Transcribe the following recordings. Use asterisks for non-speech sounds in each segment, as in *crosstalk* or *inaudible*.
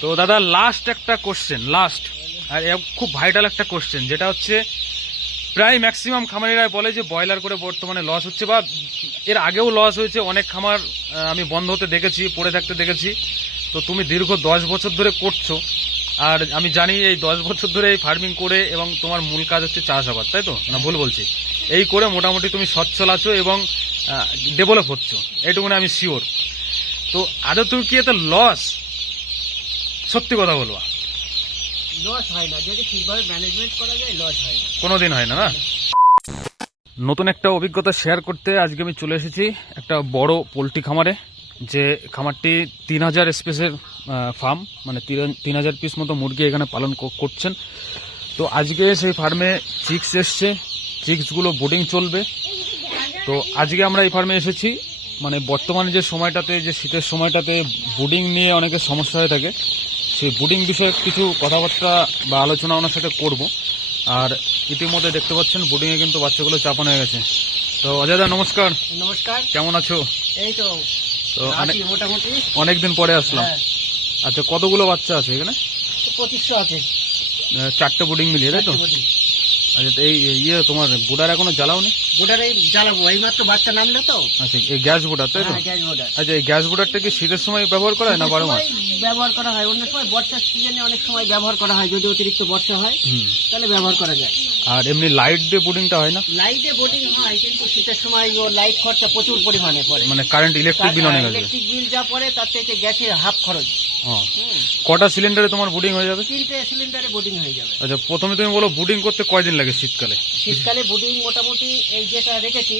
তো দাদা লাস্ট একটা কোশ্চেন লাস্ট আর খুব ভাইটাল একটা কোশ্চেন যেটা হচ্ছে, প্রায় ম্যাক্সিমাম খামারিরা বলে যে ব্রয়লার করে বর্তমানে লস হচ্ছে বা এর আগেও লস হয়েছে, অনেক খামার আমি বন্ধ হতে দেখেছি, পড়ে থাকতে দেখেছি। তো তুমি দীর্ঘ দশ বছর ধরে করছ, আর আমি জানি এই দশ বছর ধরে এই ফার্মিং করে এবং তোমার মূল কাজ হচ্ছে চাষাবাদ, তাই তো? না, ভুল বলছি। এই করে মোটামুটি তুমি সচ্ছল আছো এবং ডেভেলপ হচ্ছ, এইটুকুনি আমি শিওর তো আদৌ তুমি কি এতে লস সত্যি কথা বলবা। লস হয় না যদি ঠিকভাবে ম্যানেজমেন্ট করা যায় লস হয় না। কোনোদিন হয় না না? নতুন একটা অভিজ্ঞতা শেয়ার করতে আজকে আমি চলে এসেছি একটা বড় পোলট্রি খামারে যে খামারটি তিন হাজার স্পেসের ফার্ম মানে তিন- তিন হাজার পিস মতো মুরগি এখানে পালন করছেন। তো আজকে সেই ফার্মে চিক্স এসছে চিক্সগুলো বোর্ডিং চলবে। তো আজকে আমরা এই ফার্মে এসেছি মানে বর্তমানে যে সময়টাতে যে শীতের সময়টাতে বোর্ডিং নিয়ে অনেকের সমস্যা হয়ে থাকে। সেই বুডিং বিষয়ে কিছু কথাবার্তা বা আলোচনা ওনার সাথে করব। আর ইতিমধ্যে দেখতে পাচ্ছেন বোটিংয়ে কিন্তু বাচ্চাগুলো চাপানো হয়ে গেছে। তো অজয়দা নমস্কার। নমস্কার। কেমন আছো? এই তো তো মোটামুটি। অনেকদিন পরে আসলাম। হ্যাঁ। আচ্ছা কতগুলো বাচ্চা আছে এখানে? পঁচিশশো আছে। চারটে বোর্ডিং মিলিয়ে তাই তো? আচ্ছা তো এই ইয়ে তোমার বুডার এখনও জ্বালাওনি? বোর্ডার এই জ্বালাবো এই মাত্র বাচ্চা নামলো তো। আচ্ছা এই গ্যাস বুডার তাই তো? হ্যাঁ গ্যাস বোর্ডার আচ্ছা এই গ্যাস বুডারটা কি শীতের সময় ব্যবহার করা হয় না বারো মাস? ব্যবহার করা হয় অন্য সময় বর্ষার সিজনে অনেক সময় ব্যবহার করা হয় যদি অতিরিক্ত বর্ষা হয় হুম। তাহলে ব্যবহার করা যায়। আর এমনি লাইট দিয়ে বুডিংটা হয় না? লাইটে বোটিং হয় কিন্তু শীতের সময় ও লাইট খরচা প্রচুর পরিমাণে পড়ে। মানে কারেন্ট ইলেকট্রিক বিল অনেক ইলেকট্রিক বিল যা পড়ে তার থেকে গ্যাসের হাফ খরচ। কটা সিলিন্ডারে তোমার বুডিং হয়ে যাবে? তিনটে সিলিন্ডারে বোটিং হয়ে যাবে। আচ্ছা প্রথমে তুমি বলো বুডিং করতে কয়দিন লাগে শীতকালে? শীতকালে বুটিং মোটামুটি এই যেটা রেখেছি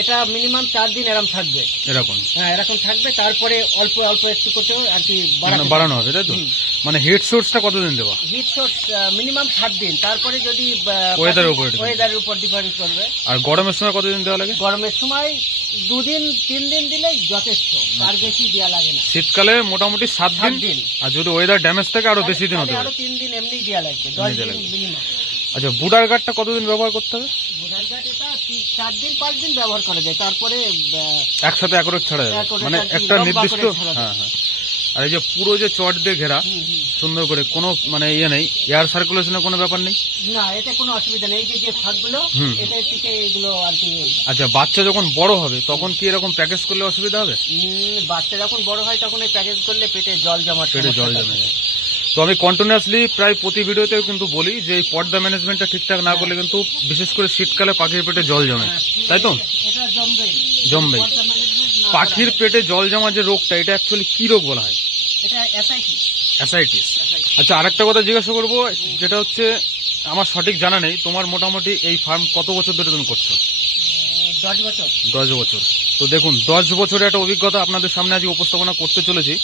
এটা মিনিমাম চার দিন এরকম থাকবে। এরকম? হ্যাঁ এরকম থাকবে তারপরে অল্প অল্প একটু করতে আর কি মানে বাড়ানো হবে তাই তো। মানে হিট সোর্সটা কতদিন দেওয়া হিট সোর্স মিনিমাম সাত দিন। তারপরে যদি এর উপর ওয়েদারের উপর ডিপেন্ড করবে। আর গরমের সময় কতদিন দেওয়া লাগে? গরমের সময় দুদিন তিন দিন দিলে যথেষ্ট। তার বেশি দেওয়া লাগে না। শীতকালে মোটামুটি সাত দিন? আর যদি ওয়েদার ড্যামেজ থাকে আরও বেশি দিন হতে পারে। আরও তিন দিন এমনি দেওয়া লাগবে দশ দিন মিনিমাম আচ্ছা বুডার গার্ডটা কতদিন ব্যবহার করতে হবে? ভোটার কার্ড এটা চার দিন পাঁচ দিন ব্যবহার করা যায়। তারপরে একসাথে একরক ছাড়া যাবে। মানে একটা নির্দিষ্ট। হ্যাঁ হ্যাঁ। আর এই যে পুরো যে চট দিয়ে ঘেরা। সুন্দর করে কোনো মানে ইয়ে নেই? এয়ার সার্কুলেশনের কোনো ব্যাপার নেই? না এতে কোনো অসুবিধা নেই। যে যে ফাঁকগুলো এটা থেকে এগুলো আর কি আচ্ছা বাচ্চা যখন বড় হবে তখন কি এরকম প্যাকেজ করলে অসুবিধা হবে? বাচ্চা যখন বড় হয় তখন এই প্যাকেজ করলে পেটে জল জমা পেটে জল জমে যায়। তো আমি কন্টিনিউয়াসলি প্রায় প্রতি ভিডিওতেও কিন্তু বলি যে এই পর্দা ম্যানেজমেন্টটা ঠিকঠাক না করলে কিন্তু বিশেষ করে শীতকালে পাখির পেটে জল জমে। হ্যাঁ, তাই তো? না পাখির পেটে জল জমা যে রোগটা এটা অ্যাকচুয়ালি কি রোগ বলা হয় হয়। এটা অ্যাসাইটিস আচ্ছা আরেকটা কথা জিজ্ঞাসা করব যেটা হচ্ছে আমার সঠিক জানা নেই তোমার মোটামুটি এই ফার্ম কত বছর ধরে তুমি করছ? দশ বছর। দশ বছর। তো দেখুন দশ বছরের একটা অভিজ্ঞতা আপনাদের সামনে আজকে উপস্থাপনা করতে চলেছি।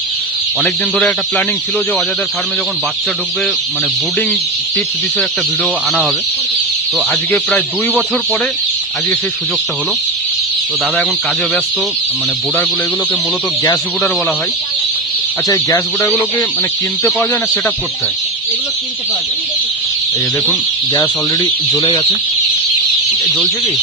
অনেকদিন ধরে একটা প্ল্যানিং ছিল যে অজাদের ফার্মে যখন বাচ্চা ঢুকবে মানে ব্রুডিং টিপস বিষয়ে একটা ভিডিও আনা হবে। তো আজকে প্রায় দুই বছর পরে আজকে সেই সুযোগটা হলো। তো দাদা এখন কাজে ব্যস্ত মানে বোর্ডারগুলো এগুলোকে মূলত গ্যাস বোর্ডার বলা হয়। আচ্ছা এই গ্যাস বোর্ডারগুলোকে মানে কিনতে পাওয়া যায় না সেট আপ করতে হয়? এগুলো কিনতে পাওয়া যায়। এই দেখুন গ্যাস অলরেডি জ্বলে গেছে। জ্বলছে কি?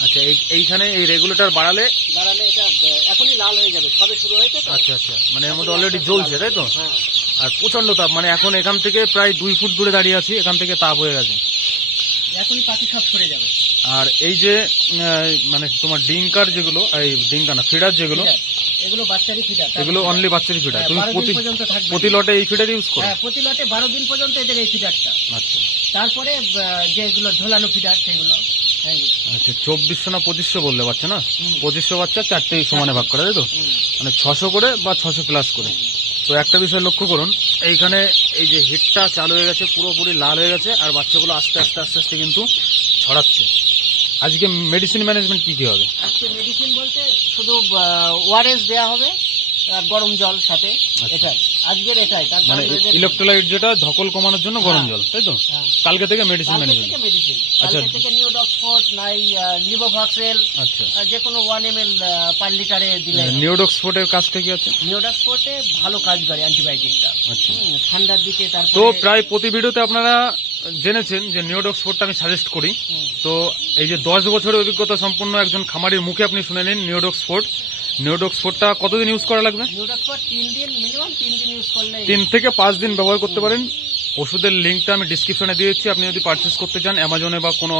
আচ্ছা এই- এইখানে এই রেগুলেটর বাড়ালে? দাঁড়ালে এটা এখনই লাল হয়ে যাবে সবে শুরু হয়েছে আচ্ছা আচ্ছা মানে এর মধ্যে অলরেডি জ্বলছে তাই তো? হ্যাঁ। আর প্রচণ্ড তাপ মানে এখন এখান থেকে প্রায় দুই ফুট দূরে দাঁড়িয়ে আছি এখান থেকে তাপ হয়ে গেছে। এখনই পাখি সব সরে যাবে। আর এই যে মানে তোমার ডিঙ্কার যেগুলো এই ডিঙ্কা না ফিডার যেগুলো। এগুলো বাচ্চারই ফিডার এগুলো অনলি বাচ্চারই ফিডার। হ্যাঁ, তুমি প্রতি। প্রতি লটে এই ফিডার ইউজ করো? হ্যাঁ প্রতি লটে বারো দিন পর্যন্ত এদের এই ফিডারটা। আচ্ছা। তারপরে যেগুলো ঝোলানো ফিডার সেগুলো। হ্যাঁ আচ্ছা চব্বিশশো না পঁচিশশো বললে বাচ্চা না। পঁচিশশো বাচ্চা চারটেই সমানে ভাগ করে তাই তো? মানে ছশো করে বা ছশো প্লাস করে। তো একটা বিষয় লক্ষ্য করুন এইখানে এই যে হিটটা চালু হয়ে গেছে পুরোপুরি লাল হয়ে গেছে আর বাচ্চাগুলো আস্তে আস্তে আস্তে আস্তে কিন্তু ছড়াচ্ছে। আজকে মেডিসিন ম্যানেজমেন্ট কি কি হবে? আজকে মেডিসিন বলতে শুধু ওআরএস দেয়া হবে আর গরম জল সাথে এটাই। আজকের এটাই তার মানে ইলেকট্রোলাইট যেটা ধকল কমানোর জন্য গরম জল তাই তো? হ্যাঁ। কালকে থেকে মেডিসিন ম্যানেজমেন্ট মেডিসিন আচ্ছা। থেকে নিউডক্সফোর্ট নাই লিভোভাক্সেল আচ্ছা। যে কোনো ওয়ান এম এল পার লিটারে দিলে নিউডক্সফোর্টের কাজটা কি আছে? নিউডক্সফোর্টে ভালো কাজ করে অ্যান্টিবায়োটিকটা আচ্ছা। ঠান্ডার দিকে তো প্রায় প্রতি ভিডিওতে আপনারা জেনেছেন যে নিউডক্সফোর্টটা আমি সাজেস্ট করি। তো এই যে দশ বছরের অভিজ্ঞতা সম্পন্ন একজন খামারের মুখে আপনি শুনে নিন নিউডক্সফোর্ট নিউডক্স ফোরটা কতদিন ইউজ করা লাগবে? তিন থেকে পাঁচ দিন ব্যবহার করতে পারেন। ওষুধের লিঙ্কটা আমি ডিসক্রিপশনে দিয়েছি। আপনি যদি পারচেস করতে চান অ্যামাজনে বা কোনো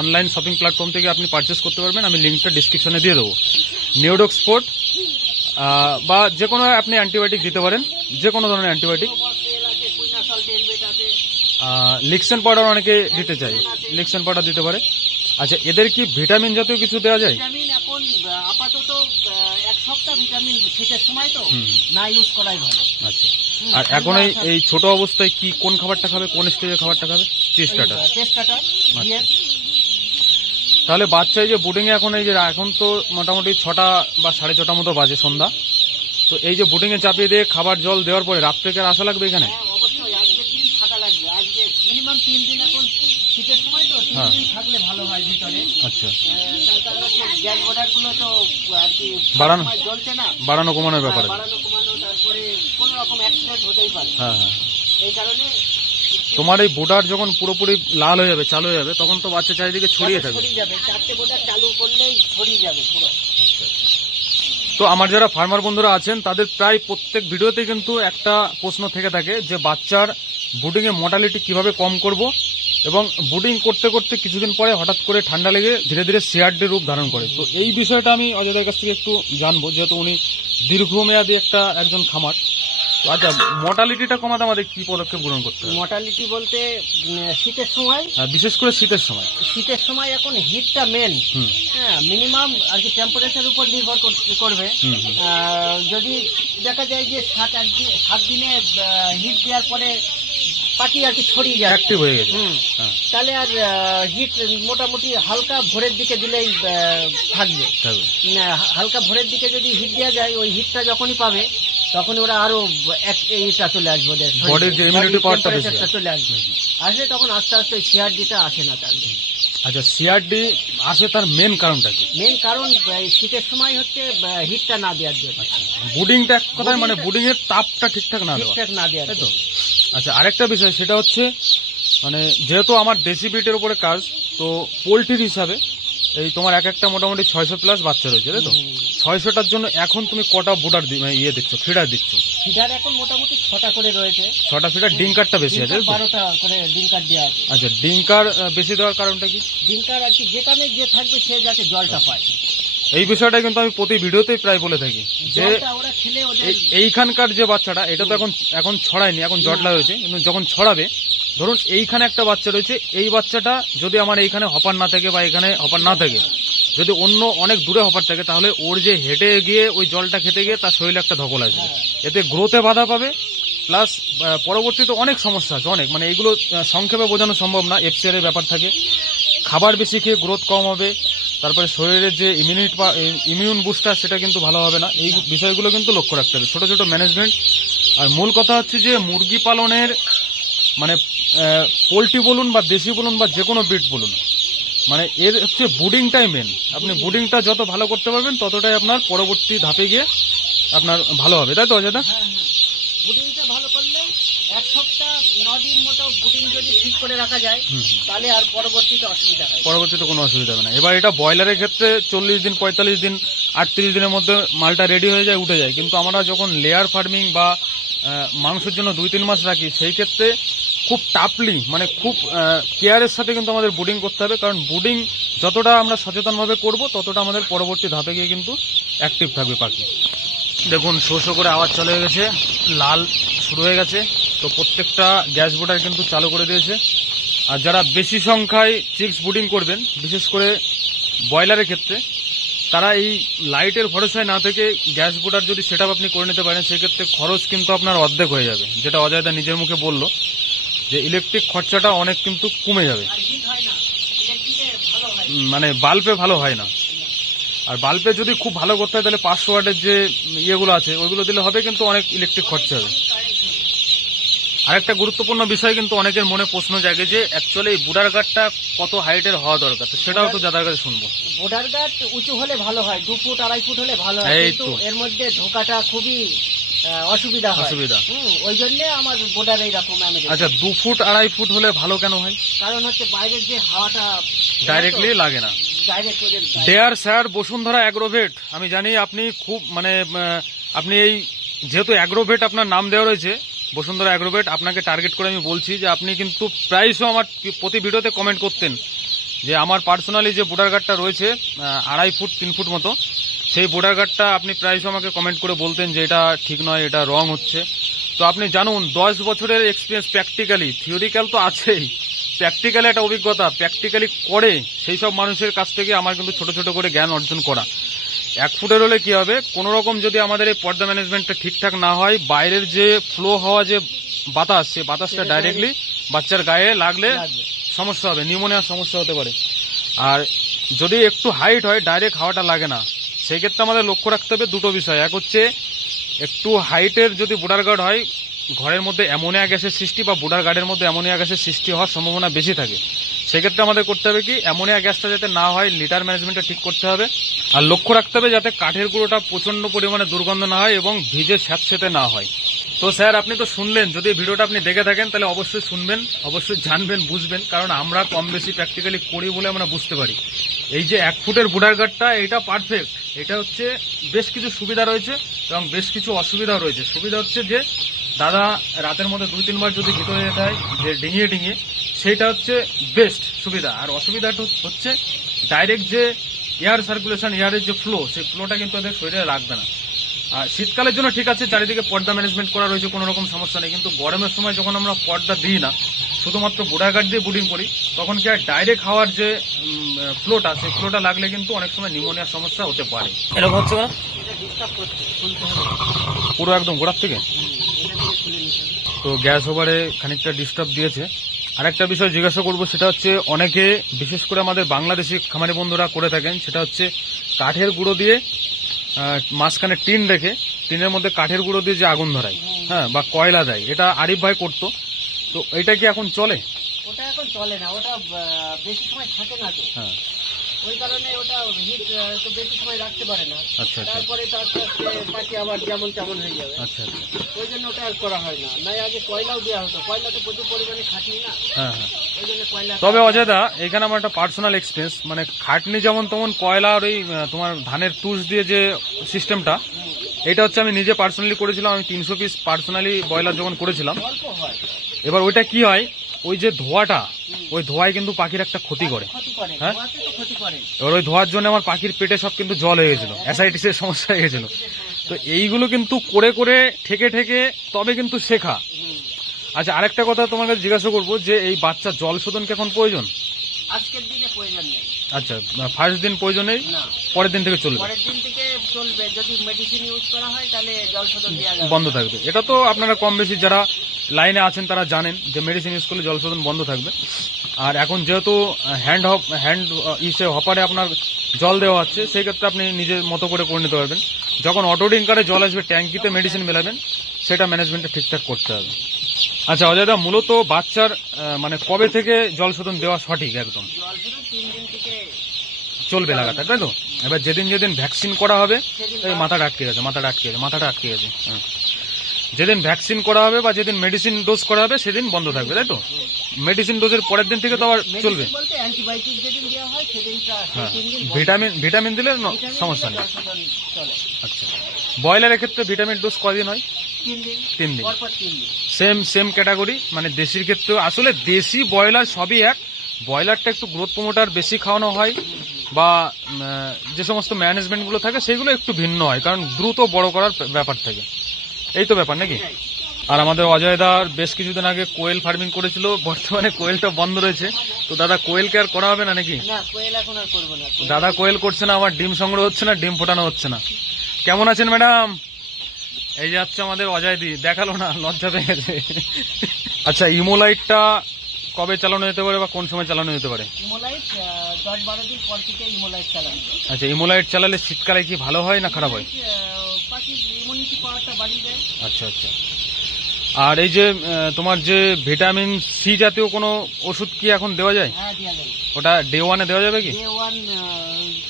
অনলাইন শপিং প্ল্যাটফর্ম থেকে আপনি পারচেস করতে পারবেন। আমি লিঙ্কটা ডিসক্রিপশনে দিয়ে দেবো। নিউডক্স ফোর্ট বা যে কোনো আপনি অ্যান্টিবায়োটিক দিতে পারেন। যে কোনো ধরনের অ্যান্টিবায়োটিক তেল আছে কুইনাসল টেলবেট আছে লিক্সেন পাউডার অনেকে দিতে চাই লিক্সেন পাউডার দিতে পারে। আচ্ছা এদের কি ভিটামিন জাতীয় কিছু দেওয়া যায়? ভিটামিন এখন আপাতত এক সপ্তাহ ভিটামিন শীতের সময় তো না ইউজ করাই ভালো। আচ্ছা। আর এখন এই এই ছোট অবস্থায় কি কোন খাবারটা খাবে কোন স্টেজের খাবারটা খাবে? টি স্টার্টার টেস্ট কাটা দিয়ে তাহলে বাচ্চা এই যে এ এখন এই যে এখন তো মোটামুটি ছটা বা সাড়ে ছটা মতো বাজে সন্ধ্যা। তো এই যে এ চাপিয়ে দিয়ে খাবার জল দেওয়ার পরে রাত থেকে আর আসা লাগবে এখানে হ্যাঁ অবশ্যই আজকের দিন থাকা লাগবে আজকে মিনিমাম তিন দিন এখন শীতের সময় তো তিন হ্যাঁ। দিন থাকলে ভালো হয় ভিতরে। আচ্ছা। গ্যাস তো আর কি বাড়ানো? সবসময় জ্বলছে না। বাড়ানো কমানোর ব্যাপারে। হ্যাঁ, বাড়ানো কমানো তারপরে কোনো রকম অ্যাক্সিডেন্ট হতেই পারে। হ্যাঁ হ্যাঁ। এই কারণে তোমার এই বোর্ডার যখন পুরোপুরি লাল হয়ে যাবে চালু হয়ে যাবে তখন তো বাচ্চা চারিদিকে ছড়িয়ে থাকবে। যাবে। চারটে বোর্ডার চালু করলেই ছড়িয়ে যাবে পুরো। আচ্ছা আচ্ছা। তো আমার যারা ফার্মার বন্ধুরা আছেন তাদের প্রায় প্রত্যেক ভিডিওতে কিন্তু একটা প্রশ্ন থেকে থাকে যে বাচ্চার এ মর্টালিটি কীভাবে কম করব? এবং বুডিং করতে করতে কিছুদিন পরে হঠাৎ করে ঠান্ডা লেগে ধীরে ধীরে সিআরডি রূপ ধারণ করে। তো এই বিষয়টা আমি অজয়দার কাছ থেকে একটু জানব যেহেতু উনি দীর্ঘমেয়াদী একটা একজন খামার। আচ্ছা মর্টালিটিটা কমাতে আমাদের কি পদক্ষেপ গ্রহণ করতে হবে? মর্টালিটি বলতে শীতের সময়। আর বিশেষ করে শীতের সময়। শীতের সময় এখন হিটটা মেন হ্যাঁ মিনিমাম আর কি টেম্পারেচার উপর নির্ভর কর- করবে। যদি দেখা যায় যে সাত আট দিন সাত দিনে হিট দেওয়ার পরে পাখি আর কি ছড়িয়ে যায় অ্যাক্টিভ হয়ে গেছে। হ্যাঁ। তাহলে আর হিট মোটামুটি হালকা ভোরের দিকে দিলেই থাকবে। হালকা ভোরের দিকে যদি হিট দেওয়া যায় ওই হিটটা যখনই পাবে তখন ওরা আরও এক- এইটা চলে আসবে ওদের। Body-র যে power-টা বেশি চলে আসবে। আসলে তখন আস্তে আস্তে সিআরডিটা আসে না তাহলে। আচ্ছা সিআরডি আসে তার মেন কারণটা কি? মেন কারণ শীতের সময় হচ্ছে হিটটা না দেওয়ার জন্য। বুডিংটা এক কথায় মানে বুডিং এর তাপটা ঠিকঠাক না দেওয়া। ঠিকঠাক না দেওয়ার তো। আচ্ছা আরেকটা বিষয় সেটা হচ্ছে মানে যেহেতু আমার দেশি ব্রিটের উপরে কাজ তো পোলট্রির হিসাবে এই তোমার এক একটা মোটামুটি ছয়শো প্লাস বাচ্চা রয়েছে তাই তো? ছয়শোটার জন্য এখন তুমি কটা বুডার ইয়ে দিচ্ছ ফিডার দিচ্ছ? ফিডার এখন মোটামুটি ছটা করে রয়েছে। ছটা ফিডার ডিঙ্কারটা বেশি আছে বারোটা করে ডিঙ্কার দেওয়া আছে। আচ্ছা ডিঙ্কার বেশি দেওয়ার কারণটা কি? ডিঙ্কার আর কি যেখানে যে থাকবে সে যাতে জলটা পায়। এই বিষয়টা কিন্তু আমি প্রতি ভিডিওতেই প্রায় বলে থাকি যে এইখানকার যে বাচ্চাটা এটা তো এখন এখন ছড়ায়নি এখন জটলা হয়েছে কিন্তু যখন ছড়াবে ধরুন এইখানে একটা বাচ্চা রয়েছে এই বাচ্চাটা যদি আমার এইখানে হপার না থাকে বা এখানে হপার না থাকে যদি অন্য অনেক দূরে হপার থাকে তাহলে ওর যে হেঁটে গিয়ে ওই জলটা খেতে গিয়ে তার শরীরে একটা ধকল আসবে। এতে গ্রোথে বাধা পাবে প্লাস পরবর্তীতে অনেক সমস্যা আছে অনেক। মানে এগুলো সংক্ষেপে বোঝানো সম্ভব না এফসিআর এর ব্যাপার থাকে। খাবার বেশি খেয়ে গ্রোথ কম হবে তারপরে শরীরের যে ইমিউনিটি ইমিউন বুস্টার সেটা কিন্তু ভালো হবে না। এই বিষয়গুলো কিন্তু লক্ষ্য রাখতে হবে। ছোটো ছোটো ম্যানেজমেন্ট আর মূল কথা হচ্ছে যে, মুরগি পালনের মানে পোলট্রি বলুন বা দেশি বলুন বা যে কোনো ব্রিড বলুন মানে এর হচ্ছে বুডিংটাই মেন আপনি বুডিংটা যত ভালো করতে পারবেন, ততটাই আপনার পরবর্তী ধাপে গিয়ে আপনার ভালো হবে। তাই তো অজয়দা হ্যাঁ হ্যাঁ বুটিংটা ভালো করলে এক সপ্তাহ ন দিন মতো বুটিং যদি ঠিক করে রাখা যায়। তাহলে আর পরবর্তীতে অসুবিধা হয়। পরবর্তীতে কোনো অসুবিধা হবে না। এবার এটা ব্রয়লারের ক্ষেত্রে চল্লিশ দিন পঁয়তাল্লিশ দিন আটত্রিশ দিনের মধ্যে মালটা রেডি হয়ে যায় উঠে যায়। কিন্তু আমরা যখন লেয়ার ফার্মিং বা মাংসের জন্য দুই তিন মাস রাখি সেই ক্ষেত্রে খুব টাফলি মানে খুব কেয়ারের সাথে কিন্তু আমাদের বুডিং করতে হবে। কারণ বুডিং যতটা আমরা সচেতনভাবে করব ততটা আমাদের পরবর্তী ধাপে গিয়ে কিন্তু অ্যাক্টিভ থাকবে পাখি। দেখুন শো শো করে আওয়াজ চলে গেছে। লাল শুরু হয়ে গেছে। তো প্রত্যেকটা গ্যাস বোটার কিন্তু চালু করে দিয়েছে। আর যারা বেশি সংখ্যায় চিক্স বুডিং করবেন, বিশেষ করে ব্রয়লারের ক্ষেত্রে, তারা এই লাইটের ভরসায় না থেকে গ্যাস বোটার যদি সেট আপনি করে নিতে পারেন, সেক্ষেত্রে খরচ কিন্তু আপনার অর্ধেক হয়ে যাবে। যেটা অজয়দা নিজের মুখে বলল যে ইলেকট্রিক খরচাটা অনেক কিন্তু কমে যাবে। মানে বাল্বে ভালো হয় না। আর বাল্বে যদি খুব ভালো করতে হয়, তাহলে পাঁচশো ওয়াটের যে ইয়েগুলো আছে, ওইগুলো দিলে হবে কিন্তু অনেক ইলেকট্রিক খরচা হবে। আরেকটা গুরুত্বপূর্ণ বিষয় কিন্তু অনেকের মনে প্রশ্ন জাগে যে অ্যাকচুয়ালি এই বুডার গার্ডটা কত হাইটের হওয়া দরকার? তো সেটাও তো যাদের কাছে শুনব। বোর্ডার গার্ড উঁচু হলে ভালো হয় দু ফুট আড়াই ফুট হলে ভালো হয় এই কিন্তু তো। এর মধ্যে ঢোকাটা খুবই আহ, অসুবিধা হয়। অসুবিধা। হুম, ওই জন্য আমার বোর্ডার এইরকম আমি রেখেছি। আচ্ছা দু ফুট আড়াই ফুট হলে ভালো কেন হয়? কারণ হচ্ছে বাইরের যে হাওয়াটা ডাইরেক্টলি লাগে না। ডাইরেক্ট ওদের গায়ে- ডেয়ার স্যার বসুন্ধরা অ্যাগ্রোভেট আমি জানি আপনি খুব মানে আহ, আপনি এই যেহেতু অ্যাগ্রোভেট আপনার নাম দেওয়া রয়েছে বসুন্ধরা অ্যাগ্রোভেট, আপনাকে টার্গেট করে আমি বলছি যে আপনি কিন্তু প্রায়শই আমার প্রতি ভিডিওতে কমেন্ট করতেন যে আমার পার্সোনালি যে ভোটার গার্ডটা রয়েছে আড়াই ফুট, তিন ফুট মতো, সেই ভোটার গার্ডটা আপনি প্রায়শই আমাকে কমেন্ট করে বলতেন যে এটা ঠিক নয়, এটা রং হচ্ছে। তো আপনি জানুন, দশ বছরের এক্সপিরিয়েন্স প্র্যাকটিক্যালি থিওরিক্যাল তো আছেই। প্র্যাকটিক্যালি একটা অভিজ্ঞতা প্র্যাকটিক্যালি করে সেই সব মানুষের কাছ থেকে আমার কিন্তু ছোট ছোট করে জ্ঞান অর্জন করা। এক ফুটের হলে কি হবে? কোনো রকম যদি আমাদের এই পর্দা ম্যানেজমেন্টটা ঠিকঠাক না হয় বাইরের যে ফ্লো হওয়া যে বাতাস সে বাতাসটা ডাইরেক্টলি বাচ্চার গায়ে লাগলে সমস্যা হবে নিউমোনিয়ার সমস্যা হতে পারে। আর যদি একটু হাইট হয় ডাইরেক্ট হাওয়াটা লাগে না সেই ক্ষেত্রে আমাদের লক্ষ্য রাখতে হবে দুটো বিষয়। এক হচ্ছে একটু হাইটের যদি বুডার গার্ড হয় ঘরের মধ্যে অ্যামোনিয়া গ্যাসের সৃষ্টি বা বুডার গার্ডের মধ্যে অ্যামোনিয়া গ্যাসের সৃষ্টি হওয়ার সম্ভাবনা বেশি থাকে। সেক্ষেত্রে আমাদের করতে হবে কি অ্যামোনিয়া গ্যাসটা যাতে না হয় লিটার ম্যানেজমেন্টটা ঠিক করতে হবে। আর লক্ষ্য রাখতে হবে যাতে কাঠের গুঁড়োটা প্রচণ্ড পরিমাণে দুর্গন্ধ না হয় এবং ভিজে স্যাঁতসেতে না হয়। তো স্যার, আপনি তো শুনলেন, যদি ভিডিওটা আপনি দেখে থাকেন, তাহলে অবশ্যই শুনবেন, অবশ্যই জানবেন, বুঝবেন, কারণ আমরা কম বেশি প্র্যাকটিক্যালি করি বলে আমরা বুঝতে পারি। এই যে এক ফুটের বুডার গার্ডটা এটা পারফেক্ট এটা হচ্ছে বেশ কিছু সুবিধা রয়েছে এবং বেশ কিছু অসুবিধাও রয়েছে। সুবিধা হচ্ছে যে, দাদা, রাতের মধ্যে দুই তিনবার যদি ভিতরে যেতে হয় যে ডিঙিয়ে ডিঙিয়ে সেইটা হচ্ছে বেস্ট সুবিধা। আর অসুবিধাটা হচ্ছে ডাইরেক্ট যে এয়ার সার্কুলেশন এয়ারের যে ফ্লো সেই ফ্লোটা কিন্তু ওদের শরীরে লাগবে না। আর শীতকালের জন্য ঠিক আছে চারিদিকে পর্দা ম্যানেজমেন্ট করা রয়েছে কোনো রকম সমস্যা নেই। কিন্তু গরমের সময় যখন আমরা পর্দা দিই না শুধুমাত্র গার্ড দিয়ে বুডিং করি তখন কি আর ডাইরেক্ট হাওয়ার যে ফ্লোটা সেই ফ্লোটা লাগলে কিন্তু অনেক সময় নিউমোনিয়ার সমস্যা হতে পারে। এরকম হচ্ছে না এটা ডিস্টার্ব করছে খুলতে হবে পুরো একদম গোড়ার থেকে? তো গ্যাস ওভারে খানিকটা ডিস্টার্ব দিয়েছে। আরেকটা বিষয় জিজ্ঞাসা করব সেটা হচ্ছে অনেকে বিশেষ করে আমাদের বাংলাদেশি খামারি বন্ধুরা করে থাকেন সেটা হচ্ছে কাঠের গুঁড়ো দিয়ে মাঝখানে টিন রেখে টিনের মধ্যে কাঠের গুঁড়ো দিয়ে যে আগুন ধরায় হ্যাঁ বা কয়লা দেয় এটা আরিফ ভাই করতো। তো এটা কি এখন চলে? ওটা এখন চলে না ওটা বেশি সময় থাকে না তো। হ্যাঁ। ওই কারণে ওটা হিট তো বেশি সময় রাখতে পারে না। আচ্ছা আচ্ছা। তারপরে তো আস্তে আস্তে পাখি আবার যেমন তেমন হয়ে যাবে। আচ্ছা আচ্ছা। ওই জন্য ওটা আর করা হয় না। নাই আগে কয়লাও দেওয়া হতো। কয়লা তো প্রচুর পরিমাণে খাটনি না? হ্যাঁ হ্যাঁ। তবে অজয়দা এখানে আমার একটা পার্সোনাল এক্সপিরিয়েন্স মানে খাটনি যেমন তেমন কয়লা আর ওই তোমার ধানের তুষ দিয়ে যে সিস্টেমটা এটা হচ্ছে আমি নিজে পার্সোনালি করেছিলাম। আমি তিনশো পিস পার্সোনালি ব্রয়লার যখন করেছিলাম এবার ওইটা কি হয়? ওই যে ধোঁয়াটা। ওই ধোঁয়ায় কিন্তু পাখির একটা ক্ষতি করে। হ্যাঁ? এবার ওই ধোঁয়ার জন্য আমার পাখির পেটে সব কিন্তু জল হয়ে গেছিল অ্যাসাইটিসের সমস্যা হয়ে গেছিল। তো এইগুলো কিন্তু করে করে ঠেকে ঠেকে তবে কিন্তু শেখা। আচ্ছা আরেকটা কথা তোমার কাছে জিজ্ঞাসা করব যে এই বাচ্চা জল শোধন কি এখন প্রয়োজন? আজকের দিনে প্রয়োজন নেই। আচ্ছা ফার্স্ট দিন প্রয়োজন নেই পরের দিন থেকে চলবে? পরের দিন থেকে চলবে যদি মেডিসিন ইউজ করা হয় তাহলে জল শোধন দেওয়া যাবে। বন্ধ থাকবে। এটা তো আপনারা কম বেশি যারা লাইনে আছেন তারা জানেন যে মেডিসিন ইউজ করলে জল শোধন বন্ধ থাকবে। আর এখন যেহেতু হ্যান্ড হপ হ্যান্ড ইসে হপারে আপনার জল দেওয়া হচ্ছে, সেই ক্ষেত্রে আপনি নিজের মতো করে করে নিতে পারবেন। যখন অটো ডিঙ্কারে জল আসবে, ট্যাঙ্কিতে মেডিসিন মেলাবেন, সেটা ম্যানেজমেন্টটা ঠিকঠাক করতে হবে। আচ্ছা অজয়দা মূলত বাচ্চার মানে কবে থেকে জল শোধন দেওয়া সঠিক একদম? চলবে লাগাতার, তাই তো? এবার যেদিন যেদিন ভ্যাকসিন করা হবে মাথাটা আটকে গেছে, মাথাটা আটকে গেছে, মাথাটা আটকে গেছে হ্যাঁ। যেদিন ভ্যাকসিন করা হবে বা যেদিন মেডিসিন ডোজ করা হবে সেদিন বন্ধ থাকবে তাই তো? মেডিসিন ডোজের পরের দিন থেকে তো আবার চলবে। হয়। ভিটামিন ভিটামিন দিলে ন- সমস্যা নেই। আচ্ছা। ব্রয়লারের ক্ষেত্রে ভিটামিন ডোজ কদিন হয়? তিন দিন। সেম সেম ক্যাটাগরি মানে দেশির ক্ষেত্রে আসলে দেশি ব্রয়লার সবই এক। ব্রয়লারটা একটু গ্রোথ প্রমোটার বেশি খাওয়ানো হয় বা যে সমস্ত ম্যানেজমেন্টগুলো থাকে সেগুলো একটু ভিন্ন হয় কারণ দ্রুত বড় করার ব্যাপার থাকে। এই তো ব্যাপার নাকি? আর আমাদের অজয়দার বেশ কিছুদিন আগে কোয়েল ফার্মিং করেছিল বর্তমানে কোয়েলটা বন্ধ রয়েছে। তো দাদা কোয়েল কে আর করা হবে না নাকি? দাদা কোয়েল করছে না আমার ডিম সংগ্রহ হচ্ছে না ডিম ফোটানো হচ্ছে না। কেমন আছেন ম্যাডাম? এই যে হচ্ছে আমাদের অজয় দি দেখাল না লজ্জা পেয়ে গেছে। আচ্ছা ইমোলাইটটা কবে চালানো যেতে পারে বা কোন সময় চালানো যেতে পারে। আচ্ছা ইমোলাইট চালালে শীতকালে কি ভালো হয় না খারাপ হয়? পাখির ইমিউনিটি পাওয়ারটা বাড়িয়ে দেয়। আচ্ছা আচ্ছা। আর এই যে তোমার যে ভিটামিন সি জাতীয় কোনো ওষুধ কি এখন দেওয়া যায়? হ্যাঁ দেওয়া যাবে ওটা ডে ওয়ানে দেওয়া যাবে কি? ডে ওয়ান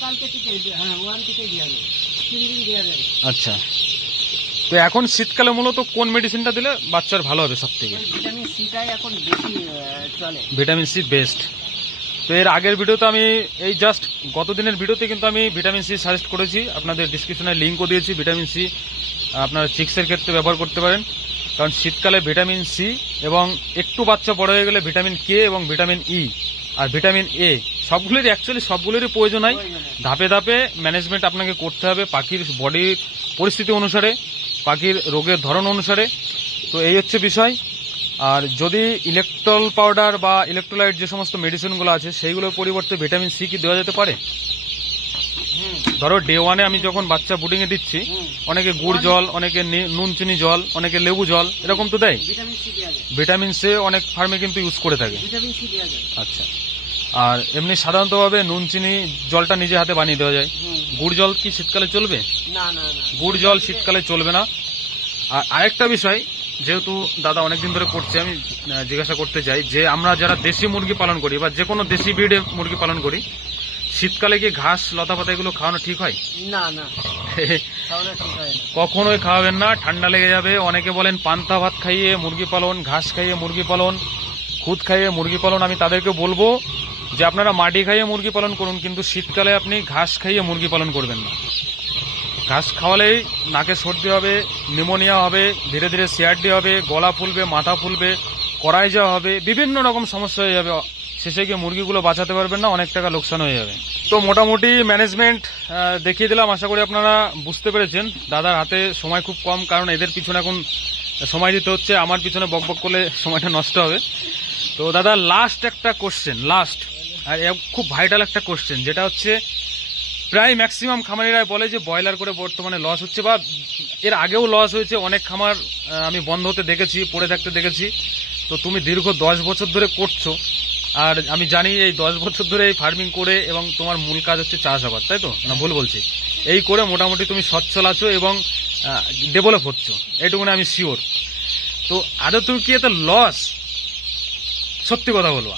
কালকে থেকে হ্যাঁ ওয়ান থেকে দেওয়া যাবে তিন দিন দেওয়া যাবে আচ্ছা। তো এখন শীতকালে মূলত কোন মেডিসিনটা দিলে বাচ্চার ভালো হবে সব থেকে ভিটামিন সিটাই এখন বেশি চলে। ভিটামিন সি বেস্ট তো এর আগের ভিডিওতে আমি এই জাস্ট গত দিনের ভিডিওতে কিন্তু আমি ভিটামিন সি সাজেস্ট করেছি। আপনাদের ডিসক্রিপশনে লিঙ্কও দিয়েছি ভিটামিন সি আপনারা চিক্সের ক্ষেত্রে ব্যবহার করতে পারেন। কারণ শীতকালে ভিটামিন সি এবং একটু বাচ্চা বড় হয়ে গেলে ভিটামিন কে এবং ভিটামিন ই আর ভিটামিন এ সবগুলির অ্যাকচুয়ালি সবগুলিরই প্রয়োজন হয় ধাপে ধাপে ম্যানেজমেন্ট আপনাকে করতে হবে পাখির বডির পরিস্থিতি অনুসারে, পাখির রোগের ধরন অনুসারে। তো এই হচ্ছে বিষয়। আর যদি ইলেকট্রল পাউডার বা ইলেকট্রোলাইট যে সমস্ত মেডিসিনগুলো আছে, সেইগুলোর পরিবর্তে ভিটামিন সি কি দেওয়া যেতে পারে? ধরো ডে ওয়ানে আমি যখন বাচ্চা বুডিং এ দিচ্ছি অনেকে গুড় জল অনেকে নুন চিনি জল অনেকে লেবু জল এরকম তো দেয়? ভিটামিন সি অনেক ফার্মে কিন্তু ইউজ করে থাকে। আচ্ছা। আর এমনি সাধারণতভাবে নুন চিনি জলটা নিজে হাতে বানিয়ে দেওয়া যায়। গুড় জল কি শীতকালে চলবে? গুড় জল শীতকালে চলবে না। আর আরেকটা বিষয় যেহেতু দাদা অনেকদিন ধরে করছে আমি জিজ্ঞাসা করতে চাই যে আমরা যারা দেশি মুরগি পালন করি বা যে কোনো দেশি ব্রিডে মুরগি পালন করি শীতকালে কি ঘাস লতা পাতা এগুলো খাওয়ানো ঠিক হয়? না *laughs* না। কখনোই খাওয়াবেন না ঠান্ডা লেগে যাবে। অনেকে বলেন পান্তা ভাত খাইয়ে মুরগি পালন ঘাস খাইয়ে মুরগি পালন খুদ খাইয়ে মুরগি পালন আমি তাদেরকে বলব যে আপনারা মাটি খাইয়ে মুরগি পালন করুন কিন্তু শীতকালে আপনি ঘাস খাইয়ে মুরগি পালন করবেন না। ঘাস খাওয়ালেই নাকে সর্দি হবে নিউমোনিয়া হবে ধীরে ধীরে সিআরডি হবে গলা ফুলবে মাথা ফুলবে কড়াই যাওয়া হবে বিভিন্ন রকম সমস্যা হয়ে যাবে। শেষে গিয়ে মুরগিগুলো বাঁচাতে পারবেন না অনেক টাকা লোকসান হয়ে যাবে। তো মোটামুটি ম্যানেজমেন্ট দেখিয়ে দিলাম। আশা করি আপনারা বুঝতে পেরেছেন। দাদার হাতে সময় খুব কম, কারণ এদের পিছনে এখন সময় দিতে হচ্ছে। আমার পিছনে বক বক করলে সময়টা নষ্ট হবে। তো দাদা লাস্ট একটা কোশ্চেন লাস্ট আর খুব ভাইটাল একটা কোশ্চেন যেটা হচ্ছে, প্রায় ম্যাক্সিমাম খামারিরা বলে যে ব্রয়লার করে বর্তমানে লস হচ্ছে বা এর আগেও লস হয়েছে। অনেক খামার আমি বন্ধ হতে দেখেছি, পড়ে থাকতে দেখেছি। তো তুমি দীর্ঘ দশ বছর ধরে করছ। আর আমি জানি এই দশ বছর ধরে এই ফার্মিং করে এবং তোমার মূল কাজ হচ্ছে চাষাবাদ তাই তো? না ভুল বলছি। এই করে মোটামুটি তুমি সচ্ছল আছো এবং ডেভেলপ হচ্ছ। এইটুকুনি আমি শিওর তো আদৌ তুমি কি এতে লস সত্যি কথা বলবা।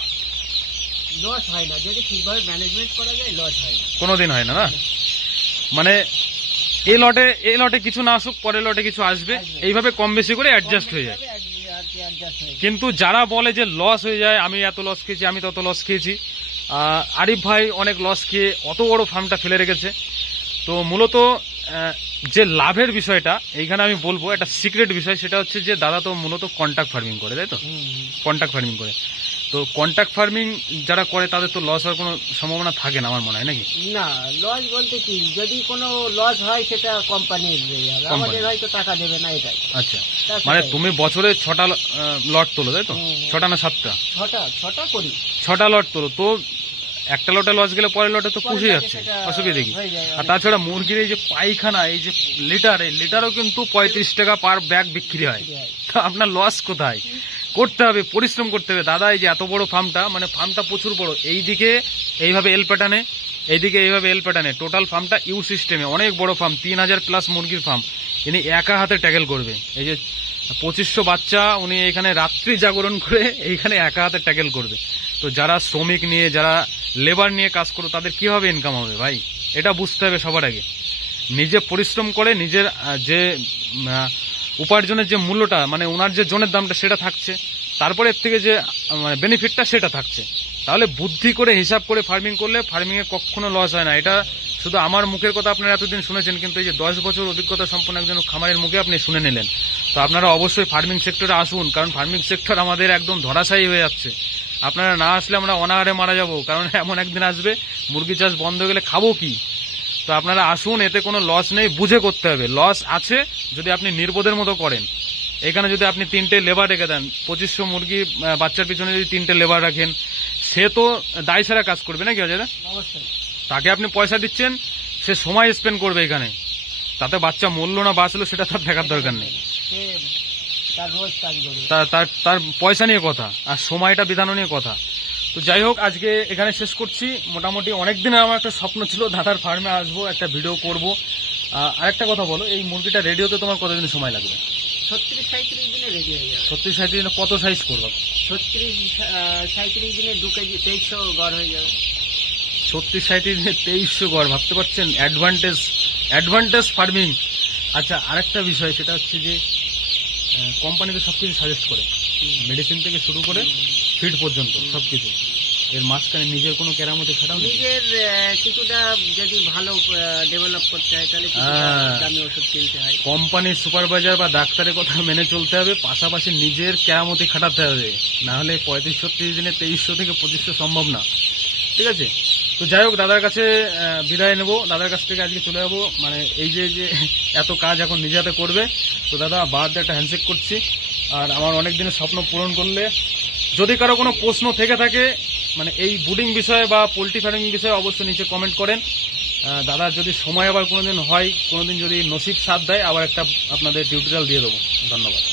লস হয় না। যদি ঠিকভাবে ম্যানেজমেন্ট করা যায় লস হয় না। কোনোদিন হয় না না? মানে এই লটে এই লটে কিছু না আসুক পরের লটে কিছু আসবে। এইভাবে কম বেশি করে অ্যাডজাস্ট হয়ে যায়। কিন্তু যারা বলে যে লস হয়ে যায় আমি এত লস খেয়েছি আমি তত লস খেয়েছি আরিফ ভাই অনেক লস খেয়ে অত বড় ফার্মটা ফেলে রেখেছে। তো মূলত যে লাভের বিষয়টা এইখানে আমি বলব একটা সিক্রেট বিষয় সেটা হচ্ছে যে দাদা তো মূলত কন্ট্যাক্ট ফার্মিং করে তাই তো। কন্ট্যাক্ট ফার্মিং করে। তো কন্ট্রাক্ট ফার্মিং যারা করে তাদের তো লস হওয়ার কোনো সম্ভাবনা থাকে না আমার মনে হয় নাকি? না লস বলতে কি যদি কোনো লস হয় সেটা কোম্পানির আমাদের হয়তো টাকা দেবে না এটাই। আচ্ছা মানে তুমি বছরে ছটা লট তোলো তাই তো। ছটা না সাতটা? ছটা ছটা করি। ছটা লট তোলো তো একটা লটে লস গেলে পরের লটে তো পুষে যাচ্ছে অসুবিধা কি? আর তাছাড়া মুরগির এই যে পায়খানা এই যে লিটার এই লিটারও কিন্তু পঁয়ত্রিশ টাকা পার ব্যাগ বিক্রি হয়। তো আপনার লস কোথায়? করতে হবে, পরিশ্রম করতে হবে। দাদা, এই যে এত বড় ফার্মটা মানে ফার্মটা প্রচুর বড়। এইদিকে এইভাবে এল প্যাটার্নে এইদিকে এইভাবে এল প্যাটার্নে টোটাল ফার্মটা ইউ সিস্টেমে অনেক বড় ফার্ম, তিন হাজার প্লাস মুরগির ফার্ম। ইনি একা হাতে ট্যাকেল করবে। এই যে পঁচিশশো বাচ্চা, উনি এখানে রাত্রি জাগরণ করে এইখানে একা হাতে ট্যাকেল করবে। তো যারা শ্রমিক নিয়ে, যারা লেবার নিয়ে কাজ করো, তাদের কীভাবে ইনকাম হবে ভাই? এটা বুঝতে হবে সবার আগে। নিজে পরিশ্রম করে, নিজের যে উপার্জনের যে মূল্যটা মানে ওনার যে জনের দামটা সেটা থাকছে, তারপরে এর থেকে যে মানে বেনিফিটটা সেটা থাকছে। তাহলে বুদ্ধি করে হিসাব করে ফার্মিং করলে ফার্মিং এ কখনো লস হয় না। এটা শুধু আমার মুখের কথা আপনারা এতদিন শুনেছেন, কিন্তু এই যে দশ বছর অভিজ্ঞতা সম্পন্ন একজন খামারের মুখে আপনি শুনে নিলেন। তো আপনারা অবশ্যই ফার্মিং সেক্টরে আসুন, কারণ ফার্মিং সেক্টর আমাদের একদম ধরাশায়ী হয়ে যাচ্ছে। আপনারা না আসলে আমরা অনাহারে মারা যাব, কারণ এমন একদিন আসবে মুরগি চাষ বন্ধ হয়ে গেলে খাব কি? তো আপনারা আসুন এতে কোনো লস নেই বুঝে করতে হবে। লস আছে যদি আপনি নির্বোধের মতো করেন। এখানে যদি আপনি তিনটে লেবার রেখে দেন পঁচিশশো মুরগি বাচ্চার পিছনে যদি তিনটে লেবার রাখেন সে তো দায় ছাড়া কাজ করবে নাকি অজয় দা? অবশ্যই। তাকে আপনি পয়সা দিচ্ছেন সে সময় স্পেন্ড করবে এখানে। তাতে বাচ্চা মরলো না বাঁচলো সেটা তার দেখার দরকার নেই। তার পয়সা নিয়ে কথা আর সময়টা বিধানও নিয়ে কথা। তো যাই হোক আজকে এখানে শেষ করছি। মোটামুটি অনেক দিনের আমার একটা স্বপ্ন ছিল দাদার ফার্মে আসব একটা ভিডিও করব। আর একটা কথা বলো এই মুরগিটা রেডিওতে তোমার কতদিন সময় লাগবে? ছত্রিশ সাঁত্রিশ দিনে রেডি হয়ে যাবে। সত্যি সাঁত্রিশ দিনে কত সাইজ করব? ছত্রিশ সাঁত্রিশ দিনে দু কেজি তেইশশো গড় হয়ে যাবে। ছত্রিশ সাঁত্রিশ দিনে তেইশশো গড় ভাবতে পারছেন? অ্যাডভান্টেজ অ্যাডভান্টেজ ফার্মিং আচ্ছা আরেকটা বিষয় সেটা হচ্ছে যে কোম্পানিতে সব কিছু সাজেস্ট করে। মেডিসিন থেকে শুরু করে ফিড পর্যন্ত সব কিছু এর মাঝখানে নিজের কোনো কেরামতি খাটাও? নিজের কিছুটা যদি ভালো ডেভেলপ করতে হয় তাহলে হ্যাঁ। দামি ওষুধ কিনতে হয়। কোম্পানির সুপারভাইজার বা ডাক্তারের কথা মেনে চলতে হবে পাশাপাশি নিজের কেরামতি খাটাতে হবে। না হলে পঁয়ত্রিশ ছত্রিশ দিনে তেইশশো থেকে পঁচিশশো সম্ভব না। ঠিক আছে? তো যাই হোক দাদার কাছে বিদায় নেব। দাদার কাছ থেকে আজকে চলে যাব। মানে এই যে যে এত কাজ এখন নিজে হাতে করবে। তো দাদা বাদ দিয়ে একটা হ্যান্ডশেক করছি। আর আমার অনেক দিনের স্বপ্ন পূরণ করলে যদি কারও কোনো প্রশ্ন থেকে থাকে মানে এই বুডিং বিষয়ে বা পোলট্রি ফার্মিং বিষয়ে অবশ্যই নিচে কমেন্ট করেন। দাদা, যদি সময় আবার কোনোদিন হয়, কোনোদিন যদি নসিব সাথ দেয়, আবার একটা আপনাদের টিউটোরিয়াল দিয়ে দেবো। ধন্যবাদ।